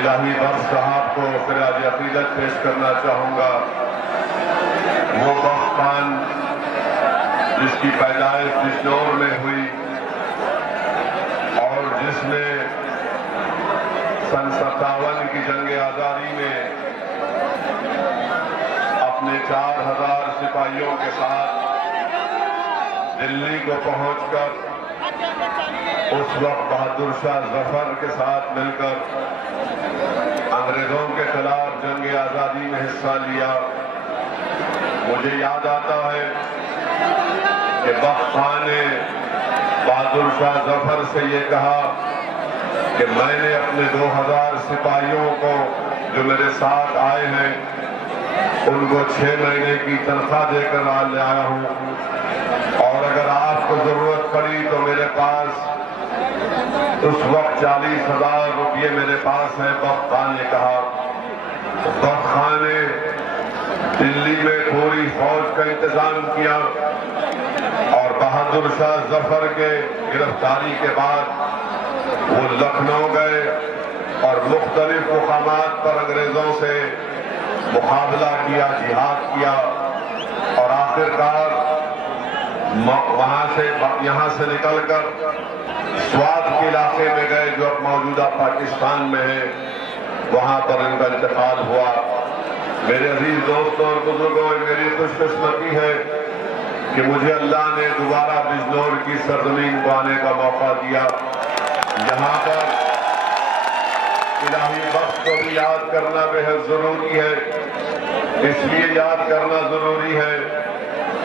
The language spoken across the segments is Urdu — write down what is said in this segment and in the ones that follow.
الہی بخش صاحب کو خراج عقیدت پیش کرنا چاہوں گا۔ وہ بخش خان جس کی پیدائش بجنور میں ہوئی اور جس نے سن 57 کی جنگ آزادی میں اپنے 4000 سپاہیوں کے ساتھ دلی کو پہنچ کر اس وقت بہادر شاہ ظفر کے ساتھ مل کر انگریزوں کے خلاف جنگ آزادی میں حصہ لیا۔ مجھے یاد آتا ہے کہ بخش خان نے بہادر شاہ ظفر سے یہ کہا کہ میں نے اپنے 2000 سپاہیوں کو جو میرے ساتھ آئے ہیں ان کو 6 مہینے کی تنخواہ دے کر لے آیا ہوں، اور اگر آپ کو ضرورت پڑی تو میرے پاس اس وقت 40,000 روپئے میرے پاس ہیں۔ بخش خان نے کہا۔ بخش خان نے دلی میں پوری فوج کا انتظام کیا اور بہادر شاہ ظفر کے گرفتاری کے بعد وہ لکھنؤ گئے اور مختلف مقامات پر انگریزوں سے مقابلہ کیا، جہاد کیا، اور آخرکار یہاں سے نکل کر سوات کے علاقے میں گئے جو اب موجودہ پاکستان میں ہے، وہاں پر ان کا انتقال ہوا۔ میرے عزیز دوستوں اور بزرگوں، میری خوش قسمتی ہے کہ مجھے اللہ نے دوبارہ بجنور کی سرزمین کو آنے کا موقع دیا۔ یہاں پر الہی بخش کو بھی یاد کرنا بہت ضروری ہے۔ اس لیے یاد کرنا ضروری ہے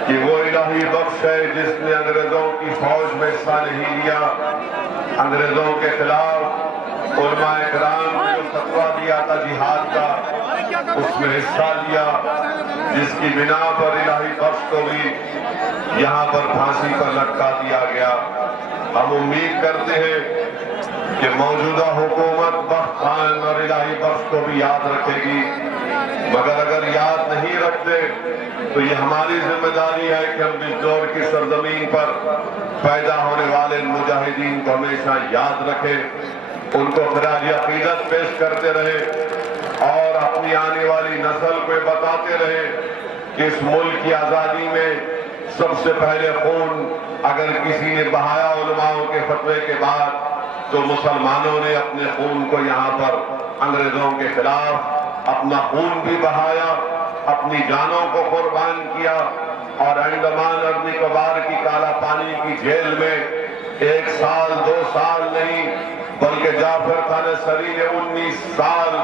کہ وہ الہی بخش ہے جس نے انگریزوں کی فوج میں حصہ نہیں لیا، انگریزوں کے خلاف علماء کرام نے جو فتویٰ دیا تھا جہاد کا اس میں حصہ لیا، جس کی بنا پر الہی بخش کو بھی یہاں پر پھانسی پر لٹکا دیا گیا۔ ہم امید کرتے ہیں کہ موجودہ حکومت بخش خان اور الہی بخش کو بھی یاد رکھے گی، مگر اگر یاد نہیں رکھتے تو یہ ہماری ذمہ داری ہے کہ ہم بجنور کی سرزمین پر پیدا ہونے والے مجاہدین کو ہمیشہ یاد رکھیں، ان کو خراج عقیدت پیش کرتے رہیں اور اپنی آنے والی نسل کو بتاتے رہیں کہ اس ملک کی آزادی میں سب سے پہلے خون اگر کسی نے بہایا علماءوں کے فتوے کے بعد تو مسلمانوں نے اپنے خون کو یہاں پر انگریزوں کے خلاف اپنا خون بھی بہایا، اپنی جانوں کو قربان کیا، اور انڈمان اور نکوبار کی کالا پانی کی جیل میں 1 سال 2 سال نہیں بلکہ جعفر خان سری نے 19 سال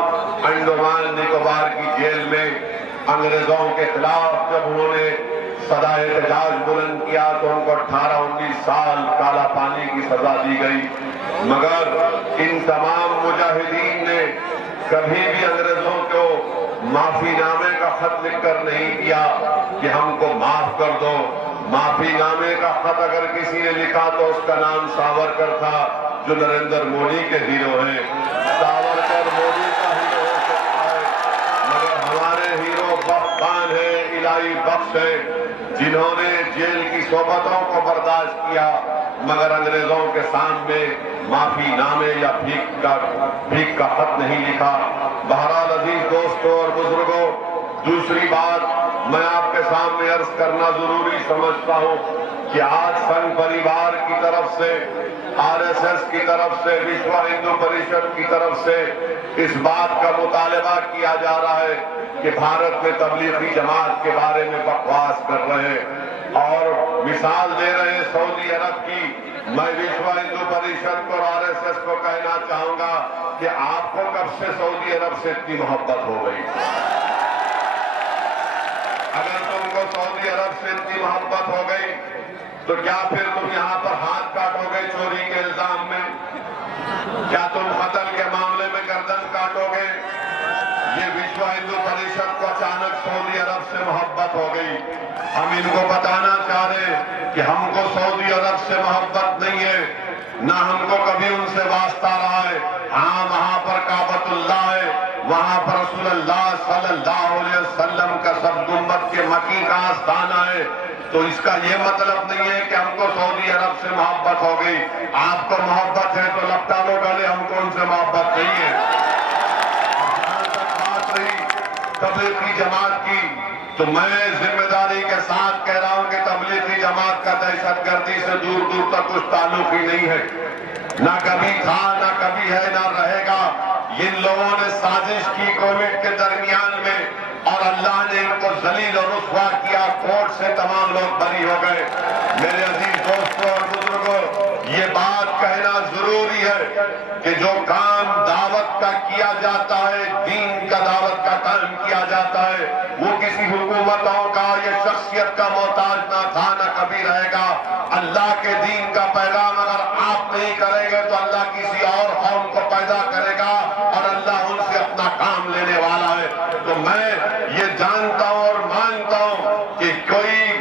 انڈمان نکوبار کی جیل میں انگریزوں کے خلاف جب انہوں نے صدائے احتجاج بلند کیا تو ان کو 18-19 سال کالا پانی کی سزا دی گئی، مگر ان تمام مجاہدین نے کبھی بھی انگریزوں کو معافی نامے کا خط لکھ کر نہیں کیا کہ ہم کو معاف کر دو۔ معافی نامے کا خط اگر کسی نے لکھا تو اس کا نام ساورکر تھا جو نریندر مودی کے ہیرو ہیں۔ ساورکر مودی کا ہیرو ہو سکتا ہے، مگر ہمارے ہیرو بخش خان ہے، الہی بخش ہے، جنہوں نے جیل کی صحبتوں کو برداشت کیا مگر انگریزوں کے سامنے معافی نامے یا بھیک کا خط نہیں لکھا۔ بہرحال عزیز دوستوں اور بزرگوں، دوسری بات میں آپ کے سامنے عرض کرنا ضروری سمجھتا ہوں کہ آج سنگھ پریوار کی طرف سے، RSS کی طرف سے، وشو ہندو پریشد کی طرف سے اس بات کا مطالبہ کیا جا رہا ہے کہ بھارت میں تبلیغی جماعت کے بارے میں بکواس کر رہے ہیں اور مثال دے رہے ہیں سعودی عرب کی۔ میں وشو ہندو پریشد کو اور RSS کو کہنا چاہوں گا کہ آپ کو کب سے سعودی عرب سے اتنی محبت ہو گئی؟ اگر تم کو سعودی عرب سے اتنی محبت ہو گئی تو کیا پھر تم یہاں پر ہاتھ کاٹو گے چوری کے الزام میں؟ کیا تم قتل کے معاملے میں گردن کاٹو گے؟ یہ وشو ہندو پریشد کو اچانک سعودی عرب سے محبت ہو گئی۔ ہم ان کو بتانا چاہ رہے ہیں کہ ہم کو سعودی عرب سے محبت نہیں ہے، نہ ہم کو کبھی ان سے واسطہ رہا ہے۔ ہاں، وہاں پر کعبۃ اللہ ہے، وہاں پر رسول اللہ صلی اللہ علیہ وسلم کا سب گنبد کے مکی کا آستانہ ہے، تو اس کا یہ مطلب نہیں ہے کہ ہم کو سعودی عرب سے محبت ہو گئی۔ آپ کو محبت ہے تو لپٹا لو گلے، ہم کو ان سے محبت نہیں ہے۔ تبلیغی جماعت کی، تو میں ذمہ داری کے ساتھ کہہ رہا ہوں کہ تبلیغی جماعت کا دہشت گردی سے دور دور تک کچھ تعلق ہی نہیں ہے، نہ کبھی تھا، نہ کبھی ہے، نہ رہے گا۔ ان لوگوں نے سازش کی کووڈ کے درمیان میں، اور اللہ نے ان کو ذلیل اور رسوا کیا، کورٹ سے تمام لوگ بری ہو گئے۔ میرے عزیز دوستوں اور بزرگوں، یہ بات کہنا ضروری ہے کہ جو کام دعوت کا کیا جاتا ہے، دین کا دعوت کا کام کیا جاتا ہے، وہ کسی حکومتوں کا یا شخصیت کا محتاج نہ تھا، نہ کبھی رہے گا۔ اللہ کے دین کا پیغام اگر آپ نہیں کریں گے تو اللہ کسی اور قوم کو پیدا کرے گا، اور اللہ ان سے اپنا کام لینے والا ہے۔ تو میں یہ جانتا ہوں اور مانتا ہوں کہ کوئی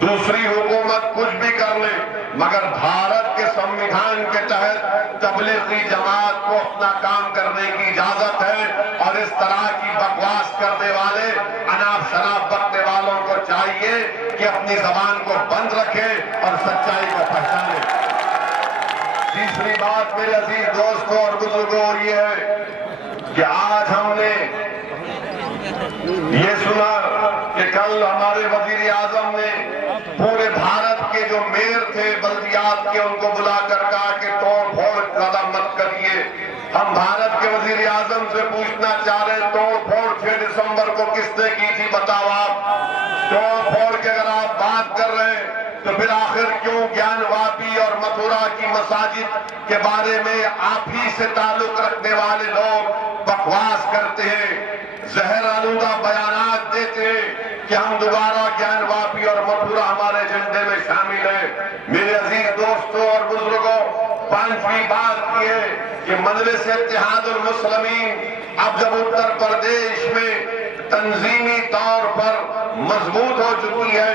دوسری حکومت کچھ بھی کر لے، مگر بھارت کے سموِدھان کے تحت تبلیغی جماعت کو اپنا کام کرنے کی اجازت ہے، اور اس طرح کی بکواس کرنے والے، اناپ شناپ بکنے والوں کو چاہیے کہ اپنی زبان کو بند رکھے اور سچائی کو پہچانے۔ تیسری بات میرے عزیز دوستوں اور بزرگوں یہ ہے کہ آج ہم نے یہ سنا کہ کل ہمارے وزیر اعظم نے پورے بھارت کے جو میئر تھے بلدیات کے، ان کو بلا کر کہا کہ توڑ پھوڑ زیادہ مت کریے۔ ہم بھارت کے وزیر اعظم سے پوچھنا چاہ رہے ہیں، توڑ پھوڑ 6 دسمبر کو کس نے کی تھی بتاؤ آپ؟ توڑ پھوڑ کے اگر آپ بات کر رہے ہیں تو پھر آخر کیوں گیان واپی اور متھرا کی مساجد کے بارے میں آپ ہی سے تعلق رکھنے والے لوگ بکواس کرتے ہیں، زہر آلودہ بیانات دیتے ہیں کہ ہم دوبارہ گیان واپی اور متھرا ہمارے ایجنڈے میں شامل ہے؟ میرے عزیز دوستوں اور بزرگوں، پانچویں بات یہ ہے کہ مجلس اتحاد المسلمین اب جب اتر پردیش میں تنظیمی طور پر مضبوط ہو چکی ہے،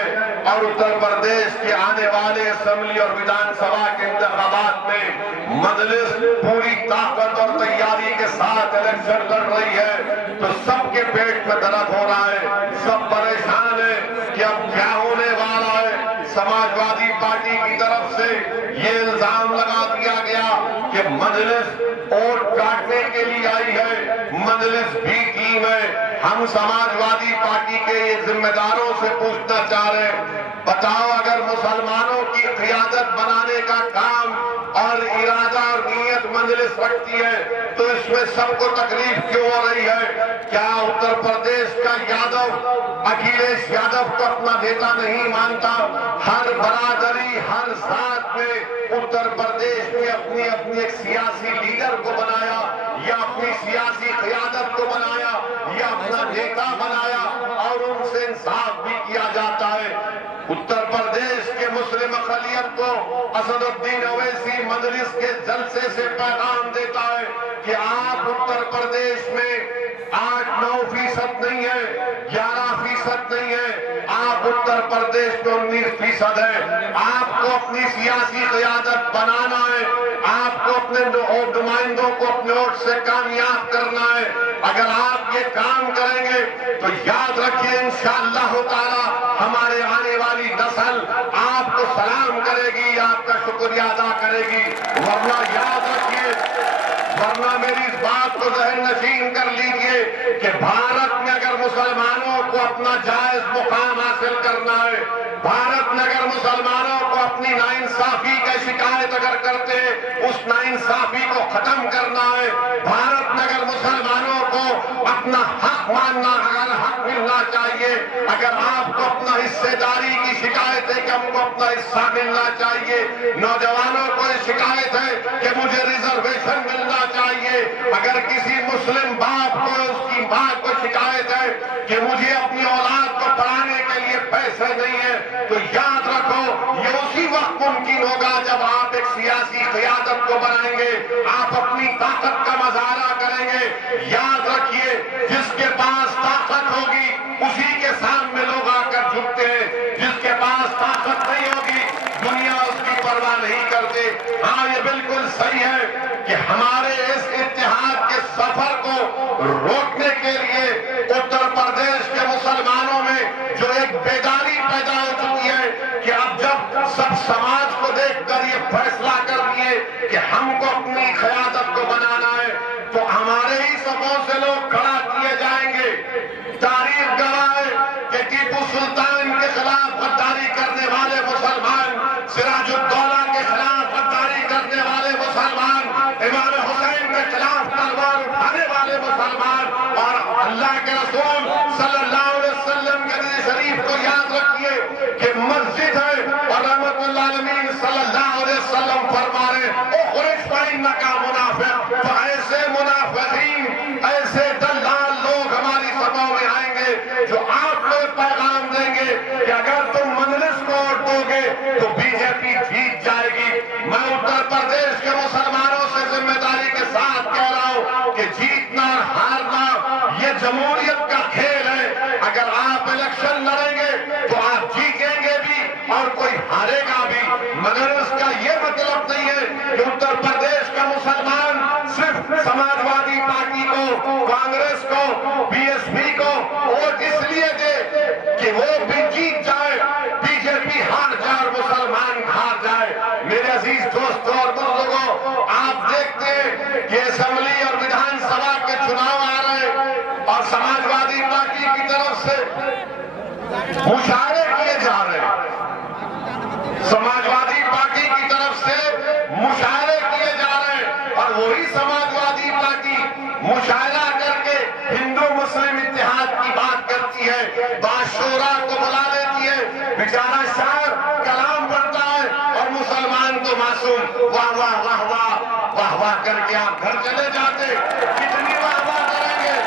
اور اتر پردیش کے آنے والے اسمبلی اور ویدھان سبھا کے انتخابات میں مجلس پوری طاقت اور تیاری کے ساتھ الیکشن لڑ رہی ہے، تو سب کے پیٹ میں درد ہو رہا ہے، سب پریشان ہیں کہ اب کیا ہونے والا ہے۔ سماجوادی پارٹی کی طرف سے یہ الزام لگا دیا گیا کہ مجلس ووٹ کاٹنے کے لیے آئی ہے، مجلس بھی ٹیم ہے۔ ہم سماجوادی پارٹی کے یہ ذمہ داروں سے پوچھنا چاہ رہے ہیں، بتاؤ اگر مسلمانوں کی قیادت بنانے کا کام اور ارادہ اور نیت مجلس رکھتی ہے تو اس میں سب کو تکلیف کیوں ہو رہی ہے؟ کیا اتر پردیش کا یادو اکھلیش یادو کو اپنا نیتا نہیں مانتا؟ ہر برادری، ہر ذات نے اتر پردیش میں اپنی ایک سیاسی لیڈر کو بنایا، یا اپنی سیاسی قیادت کو بنایا، یا اپنا نیتا بنایا، اور ان سے انصاف بھی کیا جاتا ہے۔ اتر پردیش کے مسلم اقلیت کو اسد الدین اویسی مجلس کے جلسے سے پیغام دیتا ہے کہ آپ اتر پردیش میں 8-9% نہیں ہے، 11% نہیں ہے، آپ اتر پردیش میں 19% ہے۔ آپ کو اپنی سیاسی قیادت بنانا ہے، آپ کو اپنے نمائندوں کو اپنے ووٹ سے کامیاب کرنا ہے۔ اگر آپ یہ کام کریں گے تو یاد رکھیے انشاءاللہ تعالی ہمارے آنے والی نسل آپ کو سلام کرے گی، آپ کا شکریہ ادا کرے گی۔ ورنہ یاد رکھیے، ورنہ میری اس بات کو ذہن نشین کر لیجئے کہ بھارت میں اگر مسلمانوں کو اپنا جائز مقام حاصل کرنا ہے، بھارت میں اگر مسلمانوں کو اپنی ناانصافی کا شکایت اگر کرتے اس ناانصافی کو ختم کرنا ہے، بھارت میں اگر مسلمانوں کو اپنا حق ماننا، اگر حق ملنا چاہیے، اگر آپ کو اپنا حصے داری کی شکایت ہے کہ ہم کو اپنا حصہ ملنا چاہیے، نوجوانوں کو یہ شکایت ہے کہ مجھے ریزرویشن ملنا چاہیے، اگر کسی مسلم باپ کو اس کی ماں کو شکایت ہے کہ مجھے اپنی اولاد کو پڑھانے کے لیے پیسے نہیں ہیں، تو یاد رکھو یہ اسی وقت ممکن ہوگا جب آپ ایک سیاسی قیادت کو بنائیں گے، آپ اپنی طاقت کا مظاہرہ کریں گے۔ یاد رکھیے جس کے پاس طاقت ہوگی اسی کے سامنے لوگ آ کر جھکتے ہیں، جس کے پاس طاقت نہیں ہوگی دنیا اس کی پرواہ نہیں کرتے۔ ہاں یہ بالکل صحیح ہے کہ ہمارے اس اتحاد کے سفر کو روکنے کے لیے اتر پردیش کے مسلمانوں میں جو ایک بیداری پیدا ہو چکی ہے کہ اب جب سب سماج کو دیکھ کر یہ فیصلہ کر لیے کہ ہم کو اپنی قیادت کو بنانا ہے تو ہمارے ہی صفوں سے لوگ کھڑا کیے جائیں گے گے. تاریخ گواہ ہے کہ ٹیپو سلطان کے خلاف غداری کرنے والے مسلمان، سراج الدولہ کے خلاف غداری کرنے والے مسلمان، امام حسین کے خلاف تلوار اٹھانے والے مسلمان، اور اللہ کے رسول صلی اللہ علیہ وسلم کے حدیث شریف کو یاد رکھیے کہ مسجد ہے اور رحمت اللہ عالمین صلی اللہ علیہ وسلم فرما رہے اخرج فإنک منافق. تو ایسے منافقین، ایسے دلال لوگ ہماری سبھاؤں میں آئیں گے جو آپ کو پیغام دیں گے کہ اگر تم مجلس کو ووٹ دو گے تو بی جے پی جیت جائے گی. میں اتر پردیش کے مسلمانوں سے ذمہ داری کے ساتھ کہہ رہا ہوں کہ جیتنا اور ہارنا یہ جمہوریت کا کھیل ہے. اگر آپ الیکشن لڑیں گے تو آپ جیتیں گے بھی اور کوئی ہارے گا بھی، مگر اس کا یہ مطلب نہیں ہے کہ اتر پردیش کا مسلمان صرف سماجوادی پارٹی کو، کانگریس کو، بی ایس پی کو ووٹ اس لیے دے کہ وہ بھی جیت جائے، بی جے پی ہار جائے اور مسلمان ہار جائے. میرے عزیز دوستوں اور بزرگوں، آپ دیکھتے ہیں کہ اسمبلی اور ودھان سبھا کے چناؤ آ رہے ہیں اور سماجوادی پارٹی کی طرف سے مشاہرے کیے جا رہے ہیں. سماجوادی پارٹی کی طرف سے مشاہرے کیے جا رہے ہیں اور وہی سماجوادی پارٹی مشاہرہ کر کے ہندو مسلم اتحاد کی بات کرتی ہے، باشورا کو بلا لیتی ہے، بیچارہ شاعر کلام پڑھتا ہے اور مسلمان تو معصوم واہ واہ واہ واہ واہ واہ کر کے آپ گھر چلے جاتے. کتنی واہ واہ کریں گے،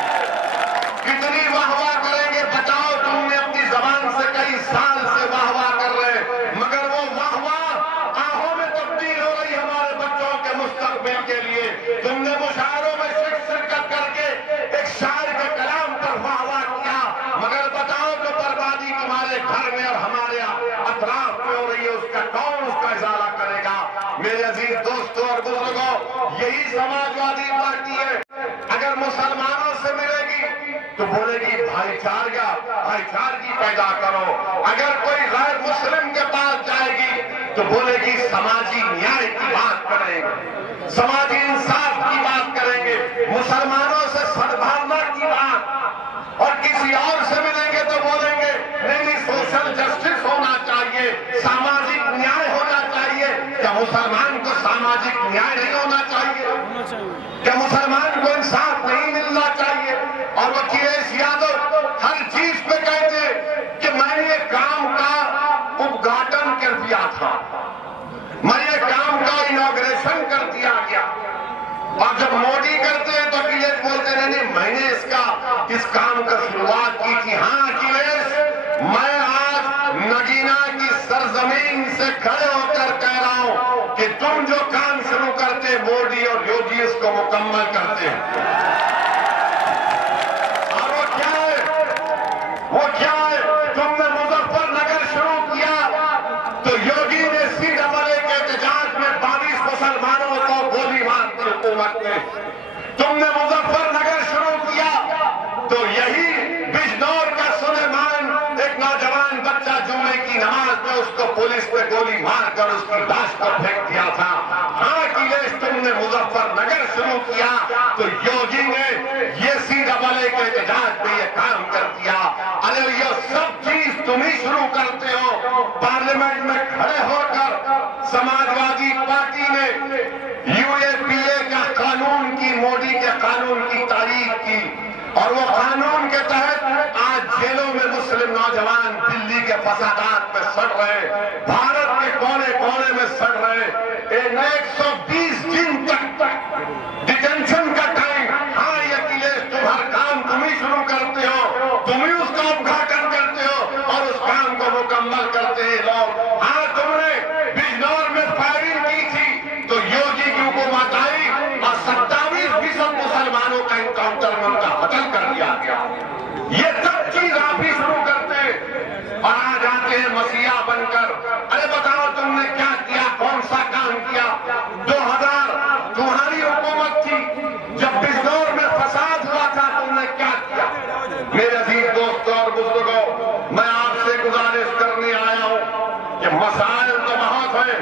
کتنی واہ واہ کریں گے. بتاؤ، تم نے اپنی زبان سے کئی سال سے واہ واہ کر رہے، مگر وہ واہ واہ آہوں میں تبدیل ہو رہی ہمارے بچوں کے مستقبل کے لیے. تم نے مشاعروں میں شرکت کر کے ایک شاعر کے کلام پر واہ واہ کیا، مگر بتاؤ جو بربادی تمہارے گھر میں اور ہمارے اطراف میں ہو رہی ہے اس کا کون اس کا ازالہ کرے گا. میرے عزیز دوستوں اور بزرگوں، یہی سماجوادی پارٹی ہے. اگر مسلمانوں سے ملے گی تو بولے گی بھائی چارگی پیدا کرو. اگر کوئی غیر مسلم کے پاس جائے گی تو بولے گی سماجی نیائے کی بات کریں گے، سماجی انصاف کی بات کریں گے، مسلمانوں سے سدبھاونا کی بات. اور کسی اور سے ملیں گے تو بولیں گے نہیں سوشل جسٹس ہونا چاہیے، ساماجک نیائے ہونا چاہیے. کیا مسلمان کو ساماجک نیائے نہیں ہونا چاہیے؟ کیا مسلمان کو انصاف نہیں ملنا چاہیے؟ اور وہ اکھلیش یادو ہر چیز پہ کہتے کہ میں نے کام کا ادگھاٹن کر دیا تھا، میں نے کام کا انوگریشن کر دیا گیا. اور جب مودی کرتے ہیں تو اکھلیش بولتے نہیں میں نے اس کام کا شروعات کی تھی. ہاں اکھلیش، میں آج نگینا کی سرزمین سے کھڑے ہو کر کہہ رہا ہوں کہ تم جو کام شروع کرتے مودی اور یوگی اس کو مکمل کرتے ہیں. اور وہ کیا ہے تم نے مظفر نگر شروع کیا تو یوگی نے CAA کے احتجاج میں 22 مسلمانوں کو گولی مار دی حکومت نے. تم نے مظفر نگر شروع کیا تو یہی بجنور کا سلیمان، ایک نوجوان بچہ جمعے کی نماز میں اس کو پولیس نے گولی مار کر اس کی لاش کو پھینک دیا تھا. ہاں اکھلیش، تم نے مظفر نگر شروع کیا تو یوگی نے یہ CAA کے احتجاج میں یہ کام کر دیا. ارے یہ سب چیز تم ہی شروع کرتے ہو. پارلیمنٹ میں کھڑے ہو کر سماجوادی پارٹی نے UAPA کا قانون کی، مودی کے قانون کی تعریف کی اور وہ قانون کے تحت آج جیلوں میں مسلم نوجوان دلی کے فسادات میں سڑ رہے، بھارت کے کونے کونے میں سڑ رہے. 120 دن تک ڈیٹینشن کا ٹائم. ہاں یہ اکھلیش، تم ہر کام تم ہی شروع کرتے ہو، تم ہی اس کا ادگھاٹن کرتے ہو اور اس کام کو مکمل کرتے ہیں لوگ. ہاں تم نے بجنور میں فائرنگ کی تھی تو یوگی کی حکومت آئی اور 27% مسلمانوں کا انکاؤنٹر میں ان کا قتل کر دیا گیا. یہ سب چیز آپ ہی شروع کرتے اور آج آتے ہیں مسیحا بن کر. ارے بتاؤ تم نے کیا کیا، کون سا کام کیا؟ 2000 تمہاری حکومت تھی، جب بجنور میں فساد ہوا تھا تم نے کیا کیا؟ میرے عزیز دوستوں اور بزرگوں، میں آپ سے گزارش کرنے آیا ہوں کہ مسائل تو بہت ہیں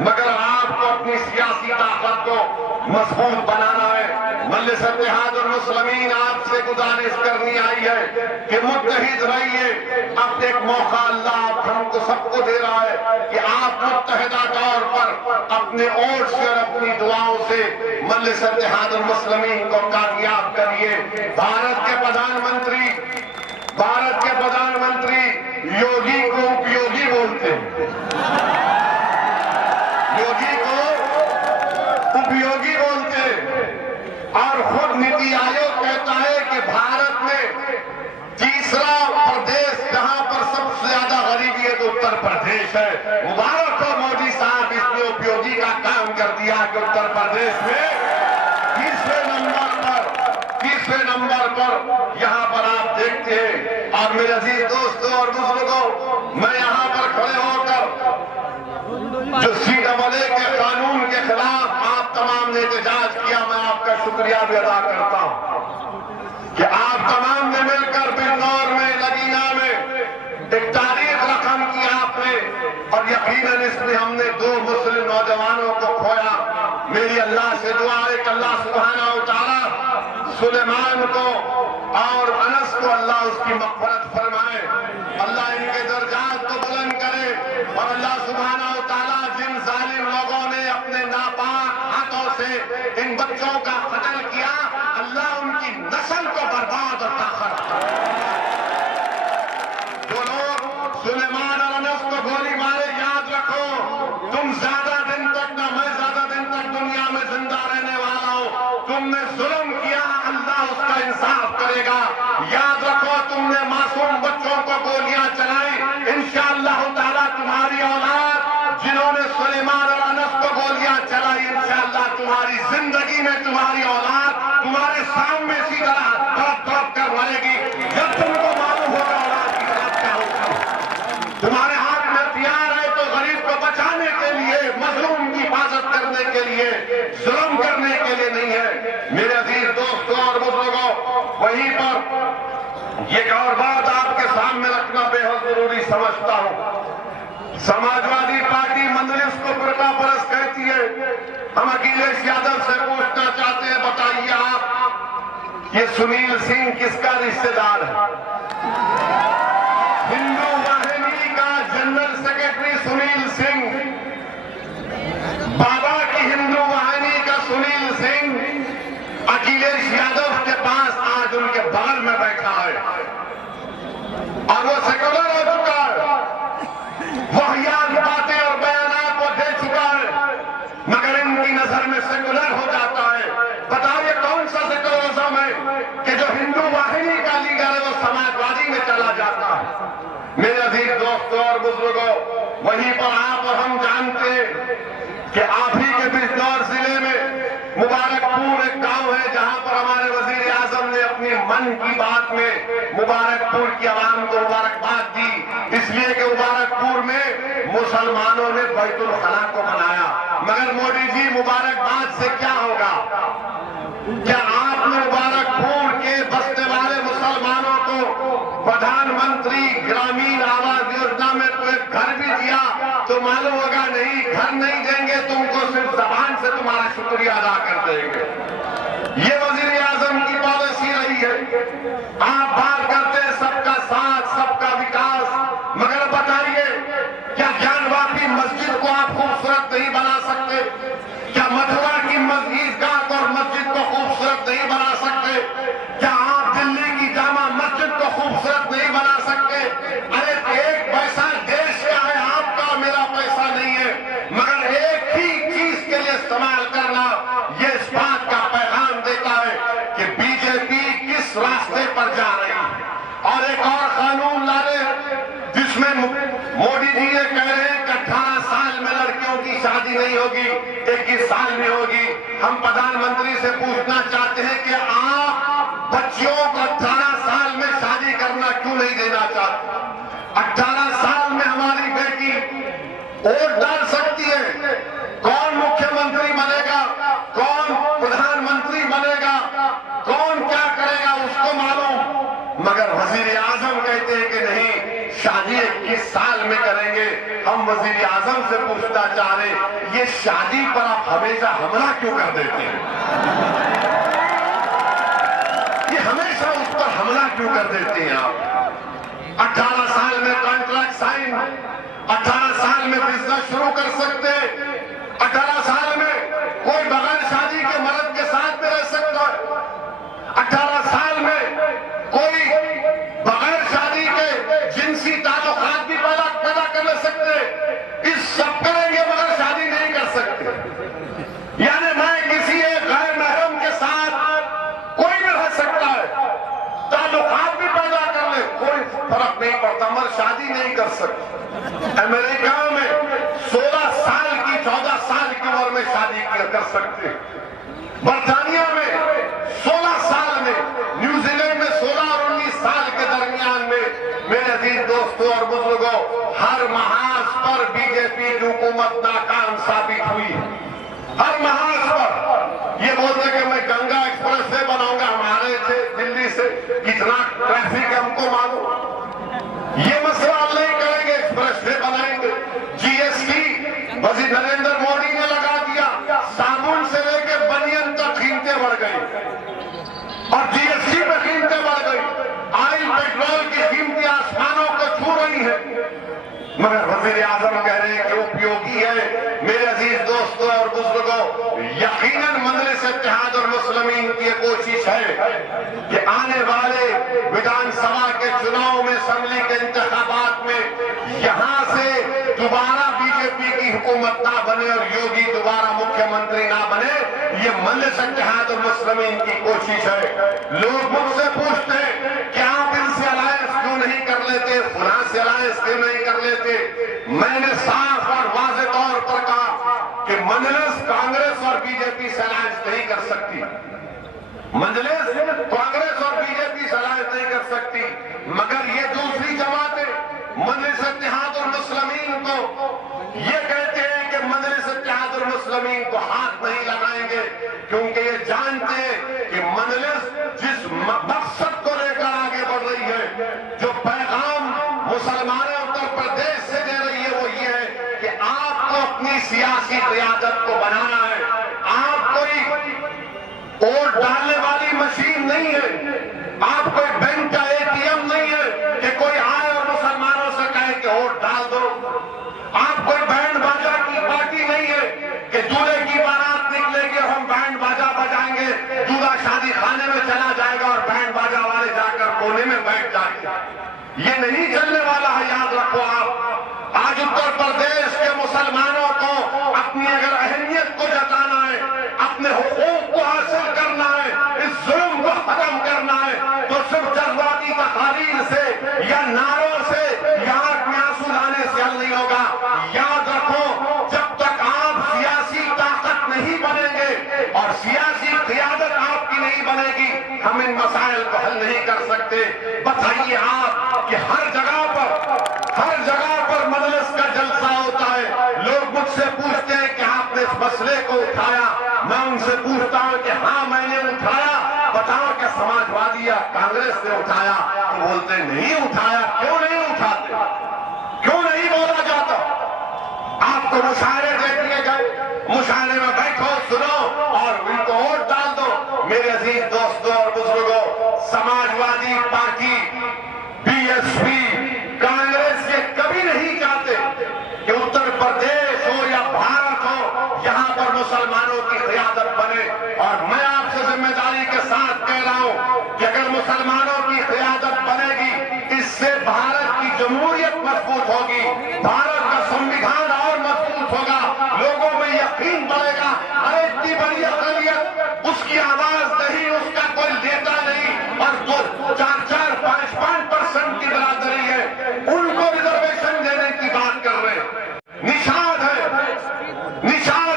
مگر آپ کو اپنی سیاسی طاقت کو مضبوط بنانا ہے. مجلس اتحاد المسلمین آپ سے گزارش کرنی آئی ہے کہ متحد رہیے. اب ایک موقع اللہ آپ ہم کو سب کو دے رہا ہے کہ آپ متحدہ طور پر اپنے ووٹ سے اور اپنی دعاؤں سے مجلس اتحاد المسلمین کو کامیاب کریے. بھارت کے پردھان منتری یوگی کو اپیوگی بولتے ہیں. یوگی کو اپیوگی بولتے ہیں اور خود نیتی آیوگ کہتا ہے کہ بھارت میں تیسرا پردیش جہاں پر سب سے زیادہ غریبی ہے تو اتر پردیش ہے. مبارک ہو مودی صاحب، اس نے اپیوگی کا کام کر دیا کہ اتر پردیش میں تیسرے نمبر پر یہاں پر آپ دیکھتے ہیں. اور میرے عزیز دوستوں اور بزرگوں، میں یہاں پر کھڑے ہو کر جو CAA کے قانون کے خلاف آپ تمام نے احتجاج کیا، میں آپ کا شکریہ بھی ادا کرتا ہوں کہ آپ تمام نے مل کر بلنور میں، لگینا میں ایک تاریخ رقم کی آپ نے، اور یقیناً اس میں ہم نے 2 مسلم نوجوانوں کو کھویا. میری اللہ سے دعا ہے کہ اللہ سبحانہ و تعالی سلیمان کو اور انس کو اللہ اس کی مغفرت فرمائے. اللہ ان کے درجات کو بلند کرے، اور اللہ سبحانہ و تعالی جن ظالم لوگوں نے اپنے ناپاک ہاتھوں سے ان بچوں کا قتل کیا، اللہ ان کی نسل کو برباد اور تاخیر کرے. جو لوگ سلیمان اور انس کو گولی مارے، یاد رکھو تم زیادہ دن تک نہ میں زیادہ دن تک دنیا میں زندہ رہنے والا ہوں. تم نے ظلم کیا، اللہ اس کا انصاف کرے گا. یاد رکھو تم نے معصوم بچوں کو گولیاں چلائی، انشاءاللہ تعالیٰ تمہاری اولاد جنہوں نے سلیمان اور انس کو گولیاں چلائی، انشاءاللہ تمہاری زندگی میں تمہاری اولاد تمہارے سامنے اسی طرح تڑپ تڑپ کر مرے گی. جب تم کو معلوم ہوگا اولاد کی طرف کیا ہوگا. تمہارے ہاتھ میں ہتھیار ہے تو غریب کو بچانے کے لیے، مظلوم کی حفاظت کرنے کے لیے، ظلم کرنے کے لیے نہیں ہے. میرے عزیز دوستوں اور بزرگوں، وہیں پر ایک اور بات آپ کے سامنے رکھنا بے حد ضروری سمجھتا ہوں. سماجوادی پارٹی مجلس کو فرقہ پرست کہتی ہے. ہم اکھلیش یادو سے پوچھنا چاہتے ہیں، بتائیے آپ یہ سنیل سنگھ کس کا رشتہ دار ہے؟ ہندو واہنی کا جنرل سیکرٹری سنیل سنگھ، بابا کی ہندو واہنی کا سنیل سنگھ اکھلیش یادو کے پاس آج ان کے بغل میں بیٹھا ہے، اور وہ سیکولر ہو چکا ہے. واہیات باتیں اور بیانات وہ دے چکا ہے، مگر ان کی نظر میں سیکولر ہو جاتا ہے. بتائیے کون سا سیکولرزم ہے کہ جو ہندو واہنی کا لیڈر ہے وہ سماجوادی میں چلا جاتا ہے. میرے عزیز دوستوں اور بزرگوں، وہیں پر آپ اور ہم جانتے ہیں کہ آپ ہی کے بجنور ضلع میں مبارک پور ایک گاؤں ہے جہاں پر ہمارے وزیر اعظم نے اپنی من کی بات میں مبارک پور کی عوام کو مبارکباد دی، اس لیے کہ مبارک پور میں مسلمانوں نے بیت الخلا کو بنایا. مگر مودی جی مبارکباد سے کیا ہوگا؟ کیا آپ نے مبارک پور کے بستے والے مسلمانوں کو پردھان منتری گرامین آواس یوجنا میں تو ایک گھر بھی دیا؟ تو معلوم ہوگا نہیں، گھر نہیں دیں گے تم کو، صرف زبان سے تمہارا شکریہ ادا کر دیں گے. یہ وزیر اعظم کی پالیسی رہی ہے. آپ بات کرتے ہیں سب کا ساتھ، سب کا وکاس، مگر بتائیے کیا جان واپی مسجد کو آپ خوبصورت نہیں بنا سکتے؟ کیا مدھورا کی عیدگاہ اور مسجد کو خوبصورت نہیں بنا سکتے؟ کیا آپ دلی کی جامع مسجد کو خوبصورت نہیں بنا سکتے؟ ارے ایک پیسہ دیش کا ہے، آپ کا میرا پیسہ نہیں ہے، مگر ایک ہی چیز کے لیے استعمال کرنا یہ اس بات کا پیغام دیتا ہے کہ بی جے پی کس راستے پر جا رہی ہے. اور ایک اور قانون لا رہے جس میں مودی جی یہ کہہ رہے ہیں کہ 18 سال میں لڑکیوں کی شادی نہیں ہوگی، 21 سال میں ہوگی. ہم پردھان منتری سے پوچھنا چاہتے ہیں کہ آپ بچیوں کو 18 سال میں شادی کرنا کیوں نہیں دینا چاہتے؟ 18 سال میں ہماری بیٹی ووٹ ڈال سکتی ہے. کون مکھیہ منتری بنے گا، کون پردھان منتری بنے گا، کون کیا کرے گا اس کو معلوم. مگر وزیر اعظم کہتے ہیں کہ نہیں، شادی 21 سال میں کریں گے. ہم وزیر اعظم سے پوچھنا چاہ رہے یہ شادی پر آپ ہمیشہ حملہ کیوں کر دیتے ہیں؟ دھوکہ کیوں کر دیتے ہیں آپ؟ 18 سال میں کانٹریکٹ سائن، 18 سال میں بزنس شروع کر سکتے، 18 سال میں کوئی بغیر شادی کے مرد کے ساتھ بھی رہ سکتا ہے، 18 سال میں کوئی بغیر شادی کے جنسی تعلقات بھی پیدا کر لے سکتے، اس سب کریں گے مگر شادی نہیں کر سکتے۔ یعنی میں کسی ایک غیر محرم کے ساتھ کوئی بھی رہ سکتا ہے، تعلقات بھی پیدا کر لے، کوئی فرق نہیں پڑتا، مگر شادی نہیں کر سکتے۔ امریکہ میں 16 سال کی 14 سال کی عمر میں شادی کر سکتے، برطانیہ میں 16 سال میں، نیوزی لینڈ میں 16 اور 19 سال کے درمیان میں۔ میرے عزیز دوستوں اور بزرگوں، ہر محاذ پر بی جے پی کی حکومت ناکام ثابت ہوئی، ہر محاذ پر۔ یہ بولتے کہ میں گنگا ایکسپریس وے بناؤں گا، ہمارے سے دلی سے کتنا ٹریفک ہم کو معلوم، یہ مسئلہ حل نہیں کریں گے، ایکسپریس وے بنائیں گے۔ جی ایس ٹی وزیر نریندر مودی نے لگا دیا، صابن سے لے کے بنین تک قیمتیں بڑھ گئی، اور جی ایس ٹی پہ قیمتیں بڑھ گئی، آئل پیٹرول کی قیمتیں آسمانوں کو چھو رہی ہیں، مگر وزیر اعظم کہہ رہے ہیں کہ اپیوگی ہے۔ میرے عزیز دوستوں اور بزرگوں، یقیناً مجلس اتحاد المسلمین کی یہ کوشش ہے کہ آنے والے ویدھان سبھا کے چناؤ میں، اسمبلی کے انتخابات میں، یہاں سے دوبارہ بی جے پی کی حکومت نہ بنے اور یوگی دوبارہ مکھیہ منتری نہ بنے، یہ مجلس اتحاد المسلمین کی کوشش ہے۔ لوگ مجھ سے پوچھتے ہیں کہ آپ ان سے الائنس کیوں نہیں کر لیتے، فلاں سے الائنس کیوں نہیں کر لیتے؟ میں نے صاف اور واضح طور پر کہا کہ مجلس کانگریس اور بی جے پی سے الائنس نہیں کر سکتی، مجلس کانگریس اور بی جے پی سے الائنس نہیں کر سکتی، مگر یہ دوسری جماعتیں مجلس اتحاد المسلمین کو یہ کہتے ہیں کہ مجلس اتحاد المسلمین کو ہاتھ نہیں لگائیں گے، کیونکہ یہ جانتے ہیں کہ مجلس جس مقصد کو لے کر آگے بڑھ رہی ہے، جو پیغام مسلمان اتر پردیش سے دے رہی ہے، وہ یہ ہے کہ آپ کو اپنی سیاسی قیادت کو بنانا ہے، آپ کوئی ووٹ ڈالنے والی مشین نہیں ہے، آپ کوئی بینک کا اے ٹی ایم نہیں ہے کہ کوئی آئے اور مسلمانوں سے کہے کہ ووٹ ڈال دو، آپ کوئی بینڈ باجا کی پارٹی نہیں ہے کہ دولہے کی بارات نکلے گی اور ہم بینڈ باجا بجائیں گے، دولہا شادی خانے میں چلا جائے گا اور بینڈ باجا والے جا کر کونے میں بیٹھ جائیں گے، یہ نہیں چلنے والا ہے، یاد رکھو آپ۔ آج اتر پردیش کے مسلمانوں کو اپنی اگر اہمیت کو جتانا ہے، اپنے حقوق کو حاصل کرنا ہے، اس ظلم کو ختم کرنا ہے، تو صرف جذباتی تقاریر سے یا نعروں سے یا آنکھ میں آنسو لانے سے حل نہیں ہوگا۔ یاد رکھو، جب تک آپ سیاسی طاقت نہیں بنیں گے اور سیاسی قیادت آپ کی نہیں بنے گی، ہم ان مسائل کو حل نہیں کر سکتے۔ بتائیے آپ کہ ہر جگہ پر مجلس کا جلسہ ہوتا ہے، لوگ مجھ سے پوچھتے ہیں کہ آپ نے اس مسئلے کو اٹھایا، میں ان سے پوچھتا ہوں کہ ہاں میں نے اٹھایا، بتاؤ کہ سماجوادی یا کانگریس نے اٹھایا؟ تو بولتے نہیں اٹھایا۔ کیوں نہیں اٹھاتے؟ کیوں نہیں بولا جاتا؟ آپ کو مشاعرے دے دیے گئے، مشاعرے میں بیٹھو، سنو اور ان کو ووٹ ڈال دو۔ میرے عزیز دوستوں اور بزرگوں، Samajwadi party, B S P, Congress یہ کبھی نہیں چاہتے کہ اتر پردیش ہو یا بھارت ہو، یہاں پر مسلمانوں کی قیادت بنے۔ اور میں آپ سے ذمہ داری کے ساتھ کہہ رہا ہوں کہ اگر مسلمانوں کی قیادت بنے گی، اس سے بھارت کی جمہوریت مضبوط ہوگی، بھارت کا سنویدھان اور مضبوط ہوگا، لوگوں میں یقین بڑھے گا۔ ارے اتنی بڑی اقلیت، اس کی آواز نہیں، اس کا کوئی لیتا نہیں، اور جو 4-5% کی برادری ہے ان کو ریزرویشن دینے کی بات کر رہے ہیں۔ نشاد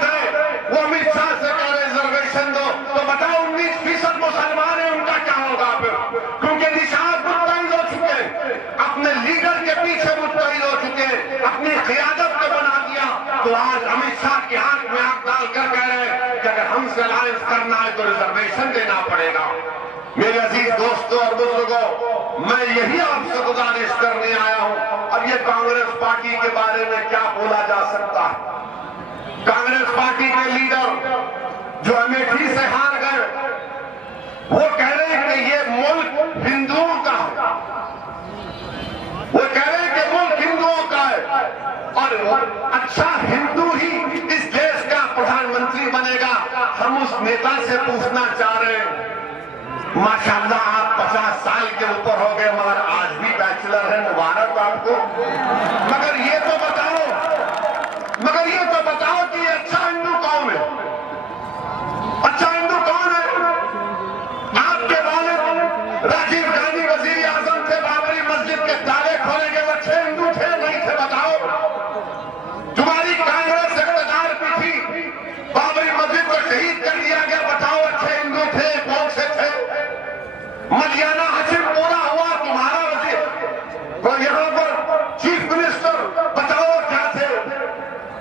ہے وہ امت شاہ سے کہہ رہے ریزرویشن دو، تو بتاؤ 19% مسلمان ہیں، ان کا کیا ہوگا پھر؟ کیونکہ نشاد متحد ہو چکے ہیں، اپنے لیڈر کے پیچھے متحد ہو چکے ہیں، اپنی قیادت کو بنا دیا۔ تو آج امت شاہ کی آنکھ میں آنکھ ڈال کر کہہ رہے ہیں کہ اگر ہم سے الائنس کرنا ہے تو ریزرویشن دینا پڑے گا۔ میرے عزیز دوستوں اور بزرگوں، میں یہی آپ سے گزارش کرنے آیا ہوں۔ اب یہ کانگریس پارٹی کے بارے میں کیا بولا جا سکتا ہے؟ کانگریس پارٹی کے لیڈر جو امیٹھی سے ہار گئے، وہ کہہ رہے ہیں کہ یہ ملک ملک ہندوؤں کا ہے، وہ کہہ رہے ہیں کہ ملک ہندوؤں کا ہے، اور اچھا ہندو ہی اس دیش کا پردھان منتری بنے گا۔ ہم اس نیتا سے پوچھنا چاہ رہے ہیں، ماشاءاللہ آپ 50 سال کے اوپر ہو گئے مگر آج بھی بیچلر ہیں، مبارک آپ کو، مگر یہ تو بتاؤ کہ یہ اچھا ہندو کون ہے؟ اچھا ہندو کون ہے؟ آپ کے والد راجیو گاندھی وزیر اعظم تھے، بابری مسجد کے تالے کھولے گئے، وہ اچھے ہندو تھے نہیں تھے بتاؤ؟ تمہاری کانگریس اقتدار بھی تھی، بابری مسجد کو شہید کر دیا گیا، بتاؤ اچھے ہندو تھے کون سے تھے؟ ملیانہ حشر پورا ہوا، تمہارا وزیر اور یہاں پر چیف منسٹر، بتاؤ کیا تھے؟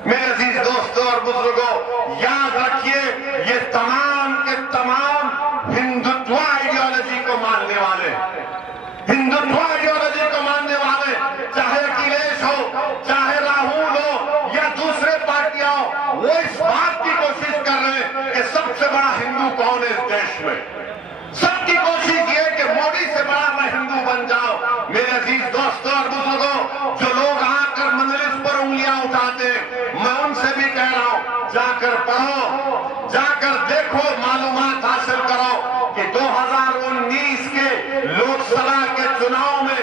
میرے عزیز دوستوں اور بزرگوں، یاد رکھیے یہ تمام کے تمام ہندوتوا آئیڈیالوجی کو ماننے والے، ہندوتوا آئیڈیالوجی کو ماننے والے، چاہے اکھلیش ہو، چاہے راہل ہو یا دوسرے پارٹیاں ہو، وہ اس بات کی کوشش کر رہے ہیں کہ سب سے بڑا ہندو کون ہے اس دیش میں، سب کی کوشش یہ کہ مودی سے بڑا میں ہندو بن جاؤں۔ میرے عزیز دوستوں اور بزرگوں، جو لوگ آ کر مجلس پر انگلیاں اٹھاتے ہیں، میں ان سے بھی کہہ رہا ہوں، جا کر پڑھو، جا کر دیکھو، معلومات حاصل کرو کہ 2019 کے لوک سبھا کے چناؤ میں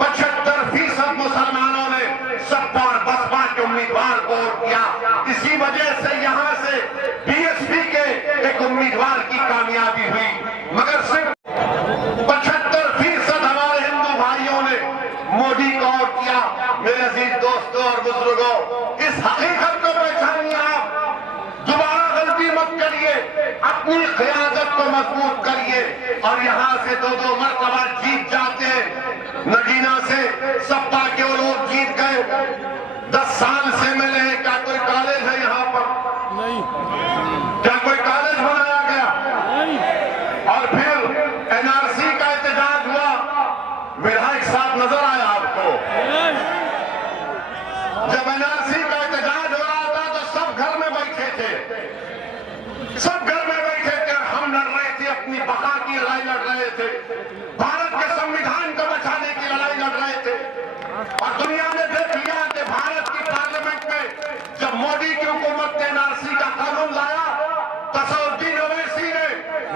75% مسلمانوں نے سپا اور بسپا کے امیدوار کو ووٹ کیا۔ اسی وجہ سے یہاں سے بی ایس پی کے ایک امیدوار کی کامیابی ہوئی، مگر صرف 75% ہمارے ہندو بھائیوں نے مودی کو ووٹ کیا۔ میرے عزیز دوستوں اور بزرگوں، اس حقیقت کو پہچانیے، آپ دوبارہ غلطی مت کریے، اپنی قیادت کو مضبوط کریے، اور یہاں سے 2 مرتبہ جیت جاتے ہیں۔ نگینا سے سپا کے وہ لوگ جیت گئے، 10 سال سے ملے ہیں، کیا کوئی کالج ہے یہاں پر؟ نہیں۔ کیا کوئی کالج بنایا گیا؟ اور پھر این آر سی کا احتجاج ہوا، ودھائک صاحب نظر آیا آپ کو؟ جب این آر سی کا احتجاج ہو رہا تھا تو سب گھر میں بیٹھے تھے، سب گھر میں بیٹھے تھے، ہم لڑ رہے تھے، اپنی بقا کی لڑائی لڑ رہے تھے، بھارت کے سنویدھان کو بچانے کی لڑائی لڑ رہے تھے، اور دنیا نے دیکھ لیا کہ بھارت کی پارلیمنٹ میں جب مودی کی حکومت نے این آر سی کا قانون لایا، تصوالدین اویسی نے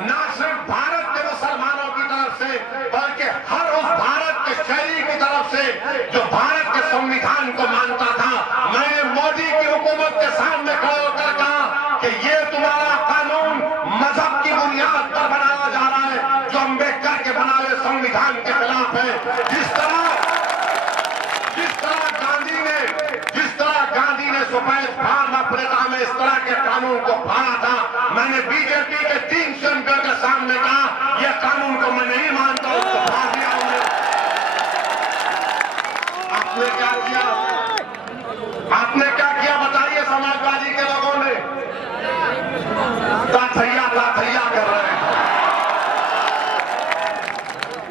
نہ صرف بھارت کے مسلمانوں کی طرف سے بلکہ ہر اس بھارت کے شہری کی طرف سے جو بھارت کے سنویدھان کو مانتا تھا، میں نے مودی کی حکومت کے سامنے کھڑے ہو کر کہا کہ یہ تمہارا قانون مذہب کی بنیاد پر بنایا جا رہا ہے، جو امبیڈکر کے بنائے سنویدھان کے خلاف ہے۔ جس طرح گاندھی نے سفید فارم افریقہ میں اس طرح کے قانون کو پھاڑا تھا، میں نے بی جے پی کے 3 سینیٹر کے سامنے کہا یہ قانون کو میں نہیں مانتا، اس کو پھاڑ دیا ہوں نے۔ آپ نے کیا کیا؟ آپ نے کیا کیا بتائیے؟ سماجوادی کے لوگوں نے تاتھیا کر رہے ہیں،